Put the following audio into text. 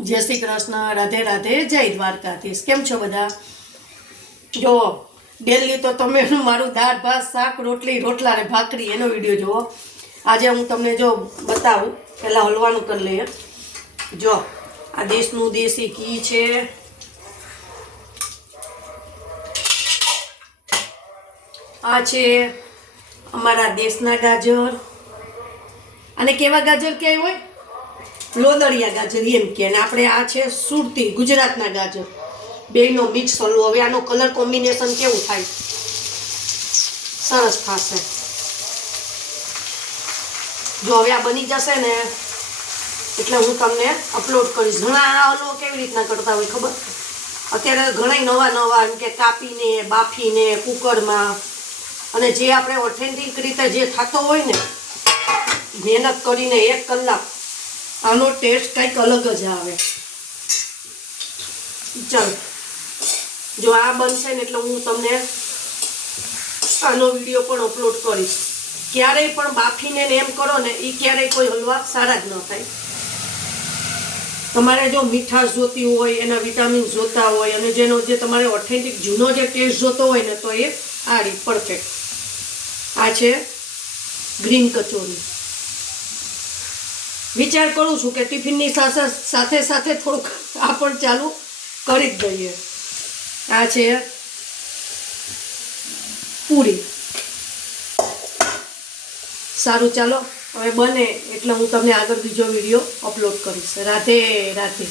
જય શ્રી કૃષ્ણ, રાધે રાધે, જય દ્વારકાધીશ. કેમ છો બધા? જો ડેલી તો તમે મારું દાળ, ભાત, શાક, રોટલી, રોટલા ને ભાખરી એનો વીડિયો જુઓ. આજે હું તમને જો બતાવું, પહેલાં હલવાનું કરી લઈએ. જો, આ દેશનું દેશી ઘી છે. આ છે અમારા દેશના ગાજર. અને કેવા ગાજર ક્યાંય હોય? લોદળિયા ગાજર એમ કે. અને આપણે આ છે સુરતી ગુજરાતના ગાજર. બેનો મિક્સ હલવો. હવે આનો કલર કોમ્બિનેશન કેવું થાય? સરસ થશે. જો હવે આ બની જશે ને, એટલે હું તમને અપલોડ કરીશ. ઘણા આ હલવો કેવી રીતના કરતા હોય ખબર? અત્યારે ઘણા નવા નવા, એમ કે કાપીને, બાફીને, કુકરમાં. અને જે આપણે ઓથેન્ટિક રીતે જે થતો હોય ને, મહેનત કરીને એક કલાક આનો ટેસ્ટ કંઈક અલગ જ આવે. ચાલો. જો આ બનશે ને એટલે હું તમને આનો વીડિયો પણ અપલોડ કરીશ. ક્યારેય પણ બાફીને એમ કરો ને એ ક્યારેય કોઈ હલવા સારા જ ન થાય. તમારે જો મીઠાશ જોતી હોય, એના વિટામિન જોતા હોય, અને જેનો જે તમારે ઓથેન્ટિક જૂનો જે ટેસ્ટ જોતો હોય ને, તો એ આ રીત પરફેક્ટ આ છે ગ્રીન કચોરી. વિચાર કરું છું કે ટિફિનની સાથે સાથે સાથે થોડુંક આ પણ ચાલુ કરી જ દઈએ. આ છે પૂરી. સારું, ચાલો. હવે બને એટલે હું તમને આગળ બીજો વીડિયો અપલોડ કરીશ. રાધે રાધે.